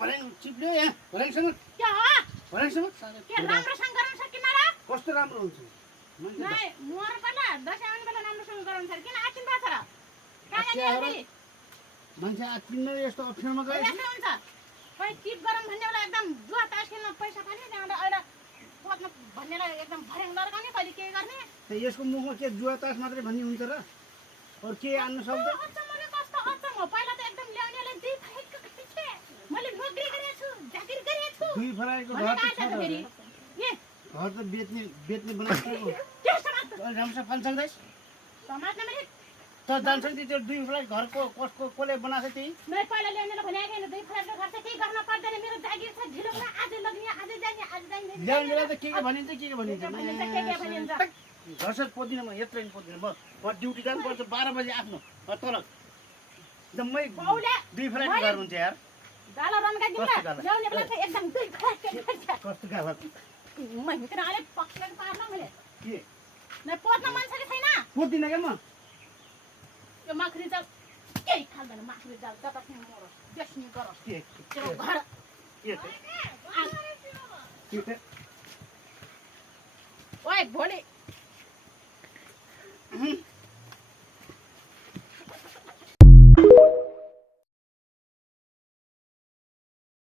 भर्याङ चिप्ले यहाँ भर्याङसँग के हो भर्याङसँग के राम्रोसँग गर्न सकिन र कस्तो राम्रो हुन्छ नै मोर बेला दशैं आउने बेला राम्रोसँग गराउनु छ किन आचिन बाछ र मान्छे आत्मिन यस्तो अप्ठ्यारोमा गए यस्तो हुन्छ खै टिप गरौँ भन्ने बेला एकदम जुवा तास खेल्न पैसा खाने त्यहाँबाट अहिले पत्न भन्नेलाई एकदम भर्याङ लड्काउने कहिले के गर्ने यसको मुखमा के जुवा तास मात्रै भन्ने हुन्छ र अरू के आन्न सक्छ अचम्मले कस्तो अचम्म पहिला त एकदम ल्याउनेलाई दुई फ्राइको खान्थे मैले नोकरी गरेको छु जागिर गरेको छु दुई फ्राइको घर त छ फेरि ए घर त बेच्ने बनाएको के समाज राम्रोसँग फाल्न सक्दैछ समाज न मैले त जान्छ नि त्यो दुई फ्राइ घरको कसको कसले बनाएको त्यही मैले पहिला ल्याउनेलाई भनेको छैन दुई फ्राइको घर चाहिँ केही गर्न पर्दैन मेरो जागिर छ ढिलो हुन आजै लग्ने आजै जाने आज जाने ल्याउनेलाई त के भनिन्छ के भनिन्छ के भनिन्छ घरसर पोदिनँ म यत्रो नि पोदिनँ म ड्युटी जानुपर्छ 12 बजे आफ्नो तल एकदमै दुई फ्राइको घर हुन्छ यार गाला रनका दिन्छ ल्याउने बेला चाहिँ एकदम दुई फ्राइको घर कस्तो गाला मैले किन अलिक पक्रेर पार्न मैले के नै पत्न मान्छेले छैन पोदिनँ क्या म यो माखरी जाल केही खाल्दैन माखरी जाल जतासम्म मरो त्यसनी गरोस् के घर के ओए भोलि